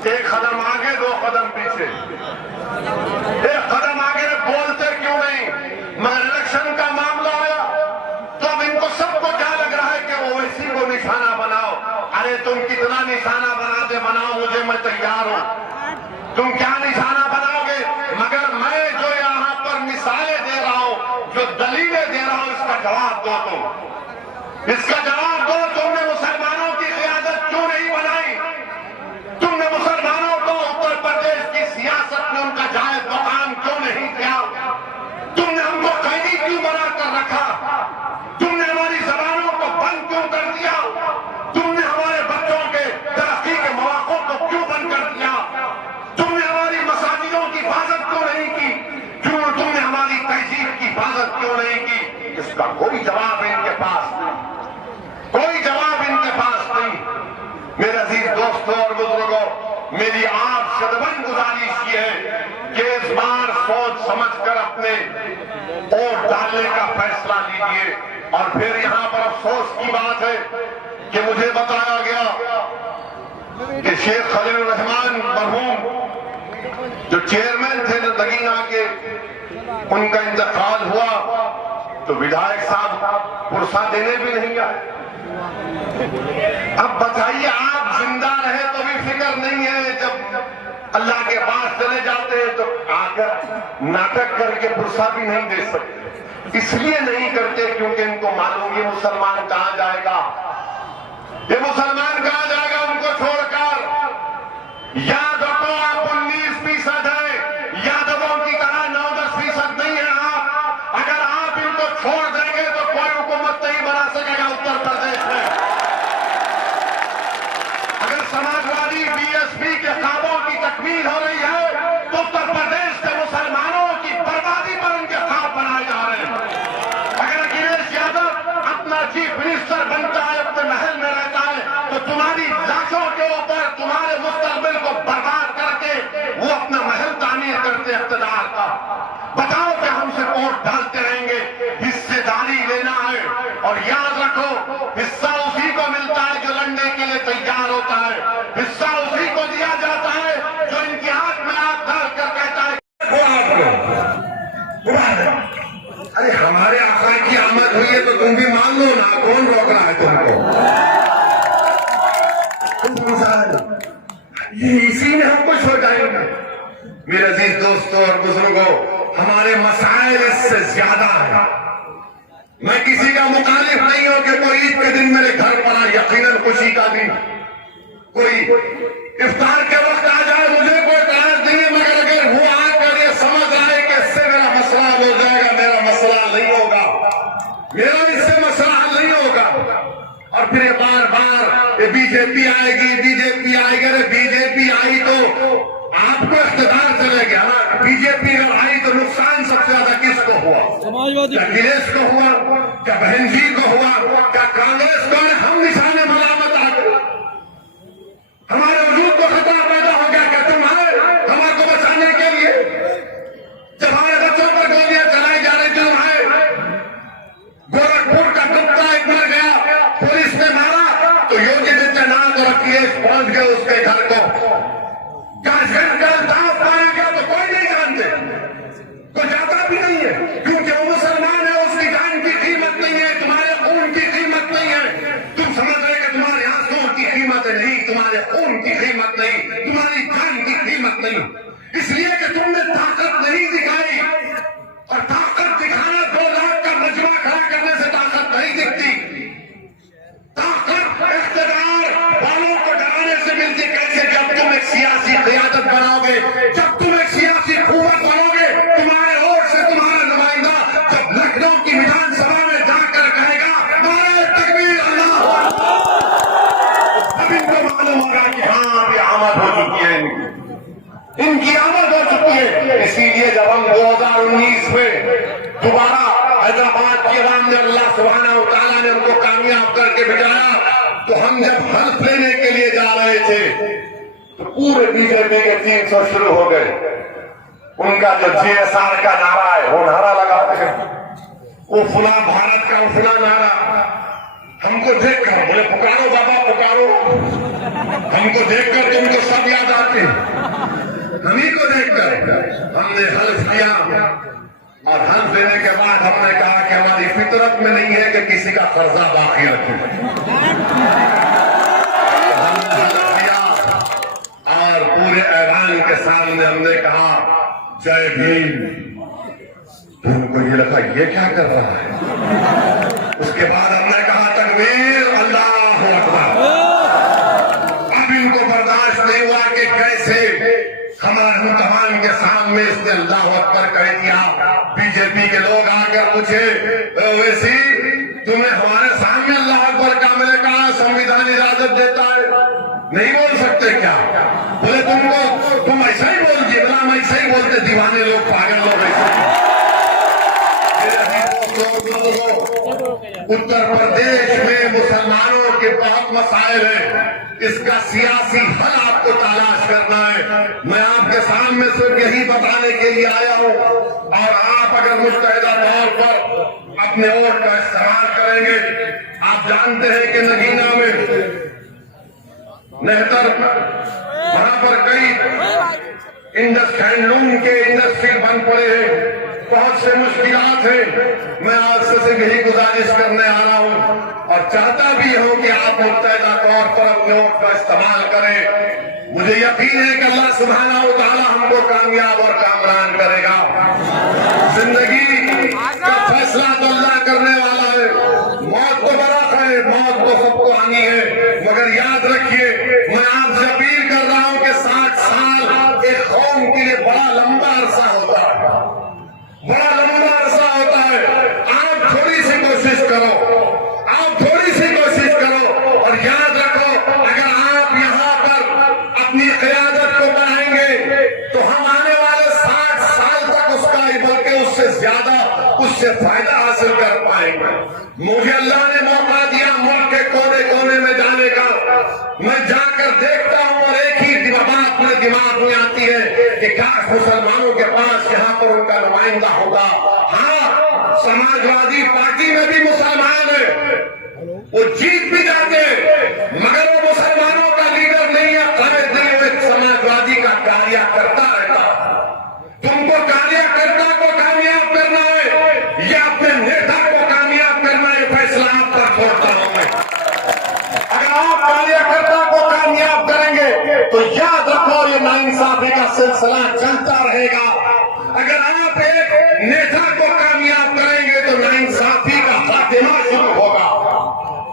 ایک قدم آگے 2 قدم پیچھے، ایک قدم آگے بولتے کیوں نہیں؟ مگر الیکشن کا معاملہ آیا تو اب ان کو سب کو کیا لگ رہا ہے کہ اویسی کو نشانہ بناؤ۔ ارے تم کتنا نشانہ بناتے بناؤ، مجھے میں تیار ہوں، تم کیا نشانہ بناؤ گے، مگر میں جو یہاں پر مثالیں دے رہا ہوں، جو دلیلیں دے رہا ہوں، اس کا جواب دو تم، اس کا جواب دو۔ تم نے مسلمانوں کی قیادت کیوں نہیں بنائی؟ تم نے مسلمانوں کو اتر پردیش کی سیاست میں ان کا جائز مقام کیوں نہیں دیا؟ تم نے ہم کو قیدی کیوں بنا کر رکھا؟ تم نے ہماری زبانوں کو بند کیوں کر دیا؟ تم نے ہمارے بچوں کے ترقی کے مواقع کو کیوں بند کر دیا؟ تم نے ہماری مساجدوں کی حفاظت کیوں نہیں کی؟ تم نے ہماری تہذیب کی حفاظت کیوں نہیں کی؟ اس کا کوئی جواب ان کے پاس نہیں، کوئی جواب ان کے پاس نہیں۔ میرے عزیز دوستوں اور بزرگوں، میری آپ سے دبن گزارش یہ ہے کہ اس بار سوچ سمجھ کر اپنے ووٹ ڈالنے کا فیصلہ لیجیے۔ اور پھر یہاں پر افسوس کی بات ہے کہ مجھے بتایا گیا کہ شیخ خلیل الرحمان مرحوم جو چیئرمین تھے نگینا کے، ان کا انتقال ہوا تو ودھائک صاحب پرسہ دینے بھی نہیں آئے۔ اب بتائیے، آپ زندہ رہے تو بھی فکر نہیں ہے اللہ کے پاس چلے جاتے ہیں تو آ کر ناٹک کر کے پرسہ بھی نہیں دے سکتے. اس لیے نہیں کرتے کیونکہ ان کو معلوم یہ مسلمان کہاں جائے گا, یہ مسلمان کہاں جائے گا ان کو چھوڑ کر. یاد رکھو آپ 19% ہیں, یادووں کی طرح 9-10% نہیں ہیں آپ. اگر آپ ان کو چھوڑ دیں گے تو کوئی حکومت نہیں بنا سکے گا اتر پردیش میں. اگر سماجوادی BSP کے خوابوں کی تکمیل ہو رہی ہے تو اتر پردیش کے مسلمانوں کی بربادی پر ان کے خواب بنائے جا رہے ہیں. اگر اکھلیش یادو اپنا چیف منسٹر بنتا ہے, اپنے محل میں رہتا ہے, تو تمہاری لاشوں کے اوپر تمہارے مستقبل کو برباد کر کے وہ اپنا محل تعمیر کرتے اقتدار کا. بتاؤ کہ ہم سے ووٹ ڈالتے رہیں گے. حصے داری لینا ہے اور یاد رکھو حصہ اسی کو ملتا ہے جو لڑنے کے لیے تیار ہوتا ہے. حصہ اسی کو دیا جاتا ہے جو ان کی آنکھ میں آنکھ ڈال کر کہتا ہے ارے ہمارے آقا کی آمد ہوئی ہے تو تم بھی مان لو نا, کون روک رہا ہے تم کو. یہ اسی میں ہم کچھ ہو جائیں گے. میرے عزیز دوستوں اور بزرگوں, ہمارے مسائل اس سے زیادہ ہیں. میں کسی کا مخالف نہیں ہوں کہ کوئی عید کے دن میرے گھر پر آئے, یقیناً خوشی کا دن. کوئی افطار کے وقت آ جائے, مجھے کوئی اعتراض نہیں ہے, مگر اگر وہ آ کر یہ سمجھ آئے کہ اس سے میرا مسئلہ حل ہو جائے گا, میرا مسئلہ نہیں ہوگا, میرا اس سے مسئلہ حل نہیں ہوگا. اور پھر یہ بار بار یہ BJP آئے گی, BJP آئے گی. ارے BJP آئی تو آپ کو اقتدار چلے گیا نا. BJP اگر آئی تو نقصان سب سے زیادہ کس کو ہوا؟ کیا اکھلیش کو ہوا, کیا بہن جی کو ہوا, کیا کانگریس کو؟ ہم نشانے ملامت آ گئے, ہمارے وجود کو خطرہ پیدا ہو گیا کہ تم آئے ہمارے کو بچانے کے لیے. جب ہمارے بچوں پر گولیاں چلائی جا رہی تھی, آئے. گورکھپور کا کتا ایک مر گیا, پولیس نے مارا تو یوگی آدتیہ ناتھ اور اکھلیش پہنچ گئے اس کے گھر کو. پایا گیا تو کوئی نہیں جانتے, کوئی جاتا بھی نہیں ہے, کیونکہ وہ مسلمان ہے, اس کی جان کی قیمت نہیں ہے, تمہارے خون کی قیمت نہیں ہے. تم سمجھ رہے کہ تمہارے آنسوں کی قیمت نہیں, تمہارے خون کی قیمت نہیں, تمہاری جان کی قیمت نہیں. اس لیے کہ تم نے طاقت نہیں دکھائی, اور طاقت دکھانا 2 لاکھ کا مجمع کھڑا کرنے سے طاقت نہیں دکھتی. طاقت اقتدار والوں کو ڈرانے سے ملتی کیسے؟ جب تم ایک سیاسی قیادت بناؤ گے, جب تم ایک سیاسی قوت بنو گے, تمہارے ووٹ سے تمہارا نمائندہ جب لکھنؤ کی ویدھان سبھا میں جا کر کہے گا نعرہ تکبیر اللہ اکبر, تب ان کو معلوم ہوگا کہ ہاں یہ آمد ہو چکی ہے, ان کی آمد ہو چکی ہے. اسی لیے جب ہم 2019 میں دوبارہ حیدرآباد کی عوام نے اللہ سبحانہ و تعالیٰ نے ان کو کامیاب کر کے بھیجایا, تو ہم جب حلف لینے کے لیے جا رہے تھے تو پورے BJP کے 300 شروع ہو گئے. ان کا جو GSR کا نعرہ ہے وہ نعرہ لگاتے ہیں, وہ فلاں بھارت کا وہ فلاں نعرہ. ہم کو دیکھ کر بولے پکارو بابا پکارو, ہم کو دیکھ کر تم کو سب یاد آتے ہیں. ہمیں کو دیکھ کر ہم نے حلف لیا, اور حلف دینے کے بعد ہم نے کہا کہ ہماری فطرت میں نہیں ہے کہ کسی کا قرضہ باقی رکھیں. اور پورے ایوان کے سامنے ہم نے کہا جے بھیم. تو ان کو یہ لگا یہ کیا کر رہا ہے. اس کے بعد ہم نے کہا تکبیر اللہ اکبر. اب ان کو برداشت نہیں ہوا کہ کیسے ہمارے تمام کے سامنے اس نے اللہ اکبر کہہ دیا. BJP کے لوگ آ کر پوچھے ویسی تمہیں ہمارے سامنے اللہ اکبر کا, میں نے کہا سنویدھان اجازت دیتا ہے, نہیں بول سکتے کیا؟ بولے تم ایسا ہی بول دیے. بلا ہم ایسا ہی بولتے, دیوانے لوگ پاگل لوگ ایسے. اتر پردیش میں مسلمانوں کے بہت مسائل ہیں, اس کا سیاسی حل آپ کو تلاش کرنا ہے. میں آپ کے سامنے صرف یہی بتانے کے لیے آیا ہوں, اور آپ اگر متحدہ طور پر اپنے ووٹ کا استعمال کریں گے. آپ جانتے ہیں کہ نگینا میں نہتر وہاں پر کئی ہینڈلوم کے انڈسٹری بند پڑے ہیں, بہت سے مشکلات ہیں. میں آپ سے صرف یہی گزارش کرنے آ رہا ہوں, اور چاہتا بھی ہوں کہ آپ متحدہ طور پر اپنے ووٹ کا استعمال کریں. مجھے یقین ہے کہ اللہ سبحانہ و تعالی ہم کو کامیاب اور کامران کرے گا۔ زندگی کا فیصلہ تو اللہ کرنے والا ہے، موت تو برحق ہے، موت تو سب کو آنی ہے، مگر یاد رکھیے میں آپ سے اپیل کر رہا ہوں کہ 60 سال ایک قوم کے لیے بڑا لمبا عرصہ ہوتا ہے، بڑا لمبا عرصہ ہوتا ہے۔ آپ تھوڑی سی کوشش کرو، آپ تھوڑی سی کوشش کرو، اور یاد رکھو اگر آپ یہاں پر اپنی قیادت کو بڑھائیں گے تو ہم آنے والے 60 سال تک اس کا بلکہ اس سے زیادہ اس سے فائدہ حاصل کر پائیں گے۔ مجھے اللہ نے موقع دیا ملک کے کونے کونے میں جانے کا، میں جا کر دیکھتا ہوں اور ایک ہی بات اپنے دماغ میں آتی ہے کہ کاش مسلمانوں کے پاس یہاں پر ان کا نمائندہ ہوگا۔ ہاں، سماجوادی پارٹی میں بھی مسلمان ہیں، وہ جیت بھی جاتے ہیں، مگر وہ مسلمانوں کا لیڈر نہیں ہے، قائد نہیں، وہ ایک سماجوادی کا کاریہ کرتا رہتا۔ تم کو کاریہ کرتا کو کامیاب کرنا ہے یا اپنے نیتا کو کامیاب کرنا ہے، فیصلہ آپ پر چھوڑتا ہوں میں۔ اگر آپ کاریہ کرتا کو کامیاب کریں گے تو یاد رکھو یہ ناانصافی کا سلسلہ چلتا رہے گا، اگر آپ ایک نیتا کو کامیاب کریں گے تو ناانصافی کا خاتمہ شروع ہوگا۔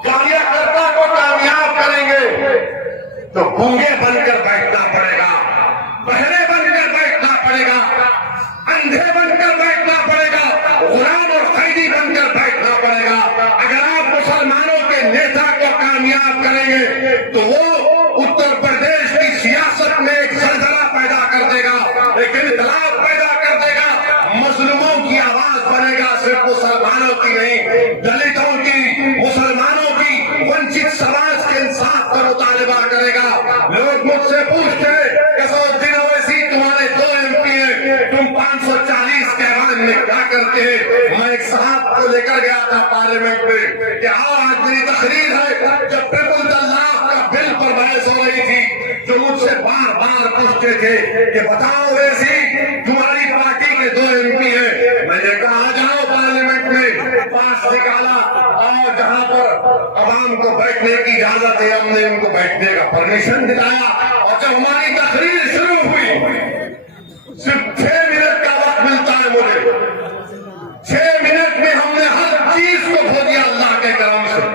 کاریہ کرتا کو کامیاب کریں گے تو گونگے بن کر بیٹھنا پڑے گا، بہرے بن کر بیٹھنا پڑے گا، اندھے بن کر بیٹھنا پڑے گا، غلام اور قیدی بن کر بیٹھنا پڑے گا۔ اگر آپ مسلمانوں کے نیتا کو کامیاب کریں گے تو وہ اتر پردیش کی سیاست میں ایک زلزلہ پیدا کر دے گا، ایک انقلاب پیدا کر دے گا، مظلوموں کی آواز بنے گا، صرف مسلمانوں کی نہیں، دلتوں کی، مسلمانوں کی، ونچت سماج کے انصاف کا مطالبہ کرے گا۔ لوگ مجھ سے پوچھتے کسودین اویسی تمہارے 2 MP ہیں، تم 540 کے ایوان میں کیا کرتے ہیں؟ میں ایک صاحب کو لے کر گیا تھا پارلیمنٹ میں کہ آؤ آج میری تقریر ہے، جب ٹرپل طلاق کا بل پر بحث ہو رہی تھی جو مجھ سے بار بار پوچھتے تھے کہ بتاؤ اویسی تمہاری پارٹی کے 2 MP ہیں، میں نے کہا آ جاؤ پارلیمنٹ میں، پاس نکالا اور جہاں پر عوام کو بیٹھنے کی اجازت ہے ہم نے ان کو بیٹھنے کا پرمیشن دلایا، اور جب ہماری تقریر شروع ہوئی صرف 6 منٹ کا وقت ملتا ہے مجھے، 6 منٹ میں ہم نے ہر چیز کو کھو دیا اللہ کے کرم سے،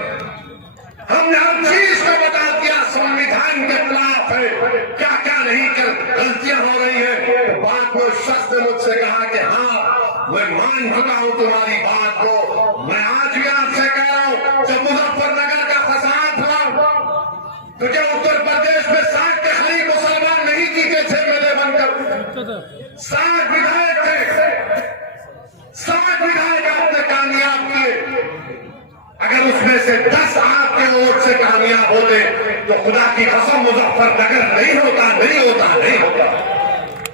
ہم نے ہر چیز کو بتا دیا، سنویدھان کے خلاف ہے، کیا کیا نہیں کر غلطیاں ہو رہی ہیں۔ بعد میں اس شخص نے مجھ سے کہا کہ ہاں میں مان چکا ہوں تمہاری بات کو، میں آج بھی آپ سے کہہ رہا ہوں جب مظفر نگر کا فساد ہوا تو کیا اتر پردیش میں 60 کے قریب مسلمان نہیں جیتے تھے میلے بن کر؟ 60 ودھائک تھے، 60 ودھائک آپ نے کامیاب کیے، اگر اس میں سے 10 آپ کے ووٹ سے کامیاب ہوتے تو خدا کی قسم مظفر نگر نہیں ہوتا،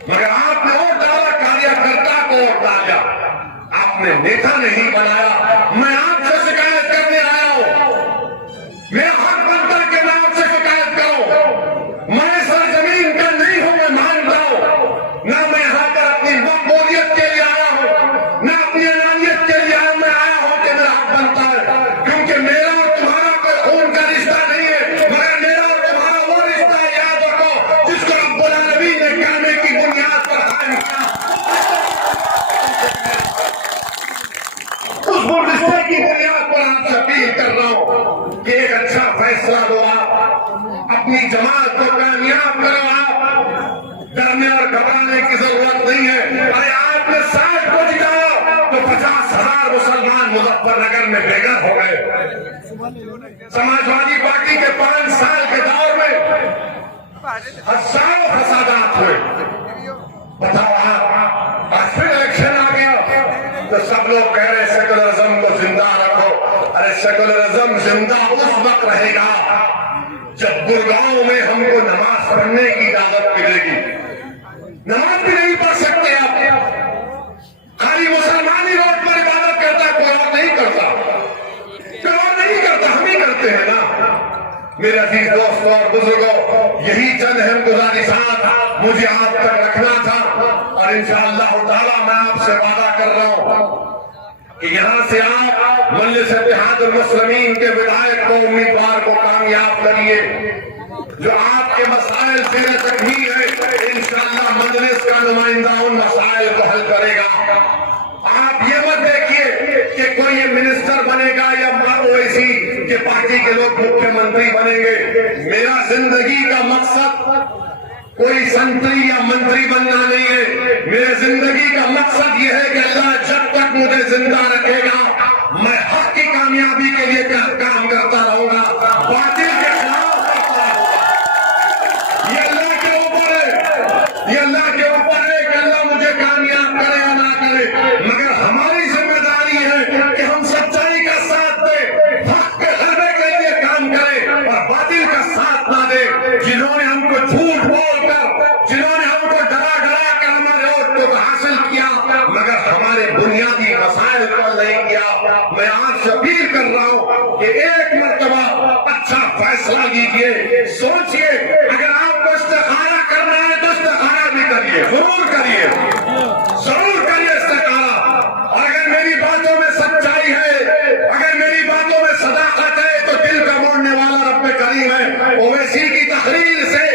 مگر آپ نے ووٹ ڈالا، کاریہ کرتا کو ووٹ ڈالا، آپ نے نیتا نہیں بنایا۔ میں آپ سے شکایت کرنے آیا ہوں، میں حق بنتا کہ میں آپ سے شکایت کروں، میں سرزمین کا نہیں ہوں، میں مانتا ہوں، نہ میں یہاں پر اپنی مقبولیت کے لیے آیا ہوں، نہ اپنی انانیت کے لیے میں آیا ہوں کہ میرا حق بنتا ہے، کیونکہ میرا اور تمہارا کوئی خون کا رشتہ نہیں ہے، مگر میرا اور تمہارا وہ رشتہ ہے، یاد رکھو، جس کو رب العالمین نے کعبے کی بنیاد پر قائم کیا، اس رشتے کی بنیاد پر آپ سے اپیل کر رہا ہوں کہ ایک اچھا فیصلہ لو، آپ اپنی جماعت کو کامیاب کرو، آپ ڈرنے اور گھبرانے کی ضرورت نہیں ہے۔ ارے آپ نے 60 کو جتایا تو 50,000 مسلمان مظفر نگر میں بے گھر ہو گئے۔ سماجوادی پارٹی کے 5 سال کے دور میں ہزاروں فسادات ہوئے، بتاؤ آپ آج پھر الیکشن آ گیا تو سب لوگ کہہ رہے سیکولرزم کو زندہ رکھو۔ ارے سیکولرزم زندہ اس وقت رہے گا جب گڑگاؤں میں ہم کو نماز پڑھنے کی اجازت ملے گی، نماز بھی نہیں پڑھ سکتے آپ، خالی مسلمان ہی روڈ پر عبادت کرتا ہے، کوئی اور نہیں کرتا، ہم ہی کرتے ہیں نا۔ میرے عزیز دوستوں اور بزرگوں، یہی چند اہم گزارشات مجھے آپ تک رکھنا تھا، اور انشاءاللہ تعالی میں آپ سے وعدہ کر رہا ہوں کہ یہاں سے آپ مجلس اتحاد المسلمین کے ودائق کو، امیدوار کو کامیاب کریے، جو آپ کے مسائل زیر زندگی کا مقصد کوئی سنتری یا منتری بننا نہیں ہے. میرے زندگی کا مقصد یہ ہے کہ اللہ جب تک مجھے زندہ رکھے گا میں حق کی کامیابی کے لیے کام کرتا رہوں گا, باطل کے خلاف کرتا رہوں گا. یہ اللہ کے اوپر ہے, یہ اللہ کے اوپر ہے کہ اللہ مجھے کامیاب کرے یا نہ کرے, مگر ہماری ذمہ داری ہے کہ ہم سچائی کا ساتھ دیں, حق کے غلبے کے لیے کام کریں اور باطل کا ساتھ نہ دیں. جنہوں نے ہم کو جھوٹ بول کر, جنہوں نے ہم کو ڈرا ڈرا کر ہمارے ووٹ کو حاصل کیا مگر ہمارے بنیادی مسائل کو نہیں کیا, میں آپ سے اپیل کر رہا ہوں کہ ایک مرتبہ اچھا فیصلہ لیجیے, سوچئے. اگر آپ کو استخارہ کرنا ہے تو استخارہ بھی کریے, ضرور کریے, ضرور کریے استخارہ. اور اگر میری باتوں میں سچائی ہے, اگر میری باتوں میں صداقت ہے تو دل کا موڑنے والا رب کریم ہے. اویسی کی تقریر سے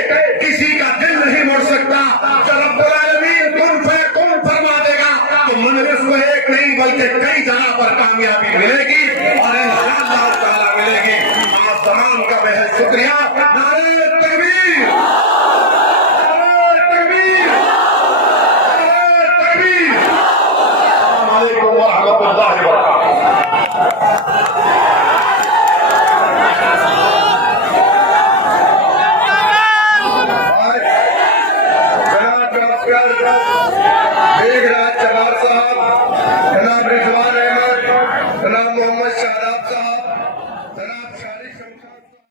کسی کا دل نہیں موڑ سکتا. جو رب العالمین کن فیکون فرما دے گا تو منزل کو ایک نہیں بلکہ کئی جگہ پر کامیابی ملے گی اور انشاءاللہ تعالی ملے گی. آپ تمام کا بہت شکریہ.